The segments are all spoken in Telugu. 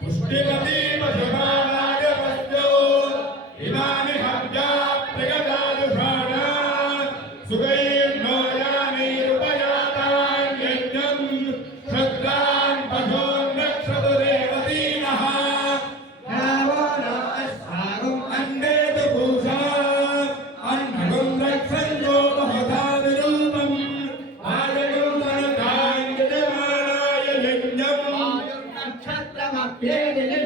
పుష్టిమతి నక్షత్రమ పేరు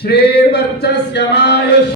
श्रीवर्चस्यमायुष्